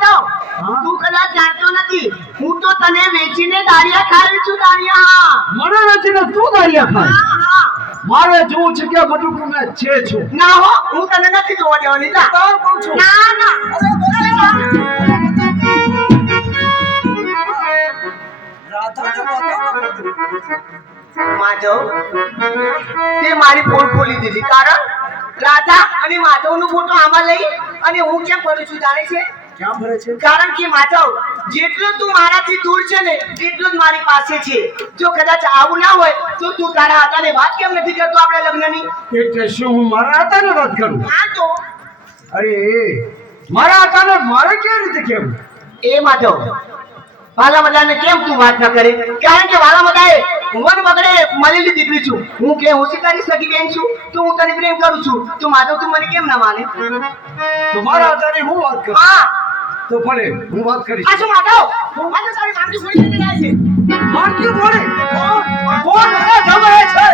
માધવ તું કદાચ જાણતો નથી હું તો તને વેચીને દાળિયા ખાવી છું દાળિયા મને વેચીને તું દાળિયા ખાય હા હા મારે જોવું છે કે બટુકું મેં છે છું ના હો હું તને નથી જોવા દેવાની જા તો કહું છું ના ના માધવ તે મારી પોલ ખોલી દીધી કારણ રાધા અને માધવનો ફોટો આમાં લઈ અને હું કેમ કરું છું જાણે છે ક્યાં ફરે છે કારણ કે માધવ જેટલો તું મારાથી દૂર છે ને તેટલું જ મારી પાસે છે જો કદાચ આવું ના હોય તો તું તારા હાથાને વાત કેમ નથી કરતો આપણા લગ્નની એટલે શું હું મારા હાથાને વાત કરું હા તો અરે મારા હાથાને મારે કેવી રીતે કેવું એ માધવ વાલા મદાને કેમ તું વાત ન કરે કારણ કે વાલા મદાએ વન વગડે મળેલી દીકરી છું હું કે હોશિયારી સગી બેન છું તો હું તને પ્રેમ કરું છું તો માધવ તું મને કેમ ના માને તો મારા હાથાને હું વાત કરું હા તો ભલે હું વાત કરીશ આ શું માધવ માધવ તારી માંગી છોડી દીધી જાય છે માનકી બોલે કોણ જમે છે